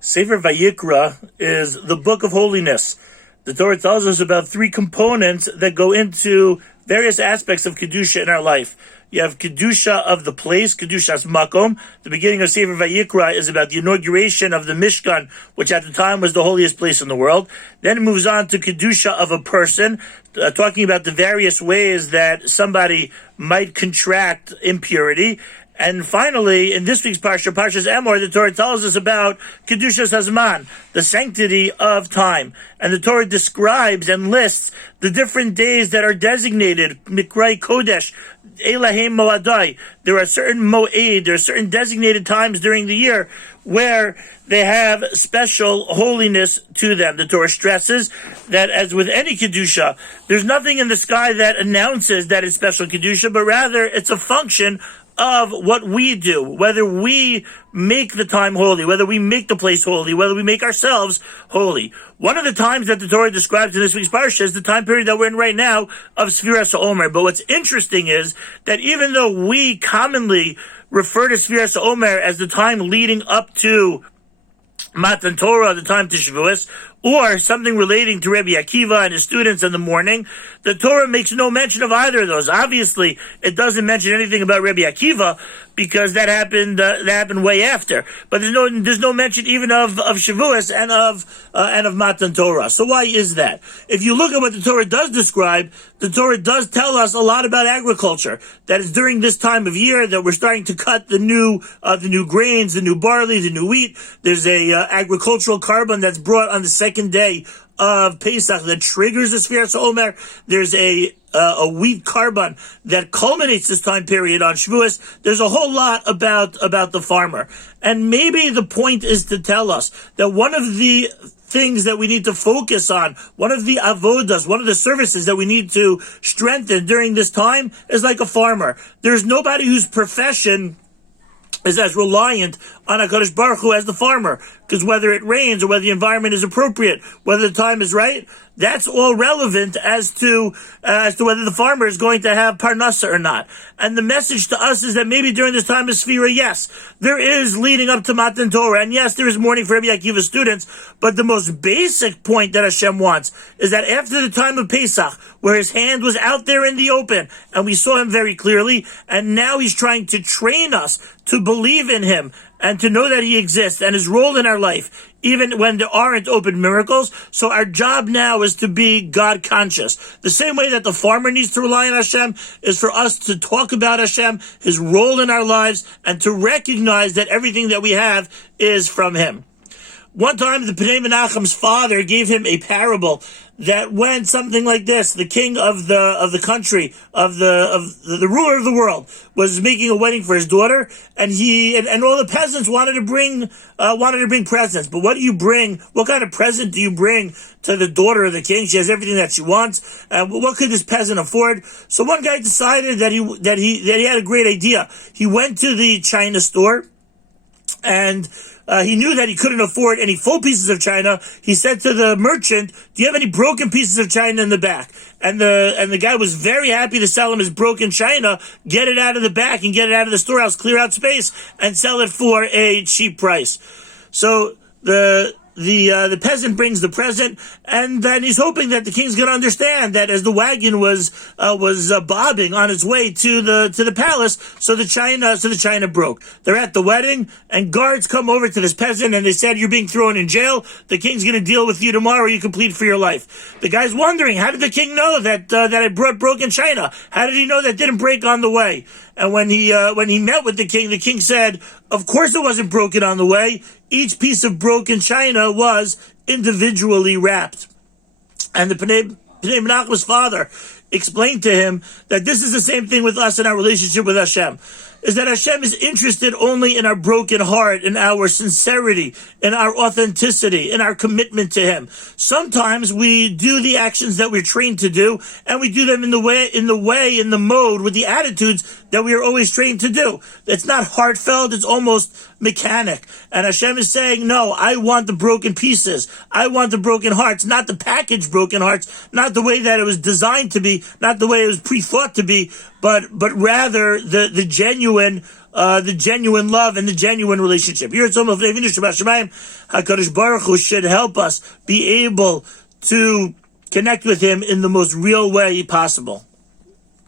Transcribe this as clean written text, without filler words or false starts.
Sefer Vayikra is the book of holiness. The Torah tells us about three components that go into various aspects of Kedusha in our life. You have Kedusha of the place, Kedushas Makom. The beginning of Sefer Vayikra is about the inauguration of the Mishkan, which at the time was the holiest place in the world. Then it moves on to Kedusha of a person, talking about the various ways that somebody might contract impurity. And finally, in this week's Parshat Emor, the Torah tells us about Kedushas Hazman, the sanctity of time. And the Torah describes and lists the different days that are designated, Mikrai Kodesh, Elahem Moadai. There are certain Moed, there are certain designated times during the year where they have special holiness to them. The Torah stresses that, as with any Kedusha, there's nothing in the sky that announces that it's special Kedusha, but rather it's a function of what we do, whether we make the time holy, whether we make the place holy, whether we make ourselves holy. One of the times that the Torah describes in this week's parsha is the time period that we're in right now of Sfiras Omer. But what's interesting is that even though we commonly refer to Sfiras Omer as the time leading up to Matan Torah, the time to Shavuos, or something relating to Rabbi Akiva and his students in the morning, the Torah makes no mention of either of those. Obviously, it doesn't mention anything about Rabbi Akiva because that happened way after. But there's no mention even of Shavuos and of Matan Torah. So why is that? If you look at what the Torah does describe, the Torah does tell us a lot about agriculture. That is during this time of year that we're starting to cut the new grains, the new barley, the new wheat. There's a agricultural carbon that's brought on the second day of Pesach that triggers the Sfiras Omer. There's a wheat carbon that culminates this time period on Shavuos. There's a whole lot about the farmer. And maybe the point is to tell us that one of the things that we need to focus on, one of the avodas, one of the services that we need to strengthen during this time is like a farmer. There's nobody whose profession is as reliant on HaKadosh Baruch Hu as the farmer, because whether it rains or whether the environment is appropriate, whether the time is right, that's all relevant as to whether the farmer is going to have parnasa or not. And the message to us is that maybe during this time of Sfira, yes, there is leading up to Matan Torah, and yes, there is mourning for Rabbi Akiva's students, but the most basic point that Hashem wants is that after the time of Pesach, where his hand was out there in the open, and we saw him very clearly, and now he's trying to train us to believe in him, and to know that he exists and his role in our life, even when there aren't open miracles. So our job now is to be God conscious. The same way that the farmer needs to rely on Hashem is for us to talk about Hashem, his role in our lives, and to recognize that everything that we have is from him. One time, the Pnei Menachem's father gave him a parable that went something like this: the king of the country, of the ruler of the world, was making a wedding for his daughter, and all the peasants wanted to bring presents. But what do you bring? What kind of present do you bring to the daughter of the king? She has everything that she wants. And what could this peasant afford? So one guy decided that he had a great idea. He went to the China store, and he knew that he couldn't afford any full pieces of china. He said to the merchant, "Do you have any broken pieces of china in the back?" And the guy was very happy to sell him his broken china, get it out of the back and get it out of the storehouse, clear out space, and sell it for a cheap price. So the peasant brings the present, and then he's hoping that the king's going to understand that as the wagon was bobbing on its way to the palace, so the china broke. They're at the wedding, and guards come over to this peasant, and they said, "You're being thrown in jail. The king's going to deal with you tomorrow. You can plead for your life." The guy's wondering, how did the king know that I brought broken china? How did he know that didn't break on the way? And when he met with the king said, "Of course it wasn't broken on the way. Each piece of broken china was individually wrapped." And the Pnei Menachem's father explained to him that this is the same thing with us in our relationship with Hashem. Is that Hashem is interested only in our broken heart, in our sincerity, in our authenticity, in our commitment to him. Sometimes we do the actions that we're trained to do, and we do them in the mode, with the attitudes that we are always trained to do. It's not heartfelt, it's almost mechanic. And Hashem is saying, no, I want the broken pieces. I want the broken hearts, not the packaged broken hearts, not the way that it was designed to be, not the way it was pre-thought to be, but rather the genuine love and the genuine relationship. HaKadosh Baruch Hu should help us be able to connect with Him in the most real way possible.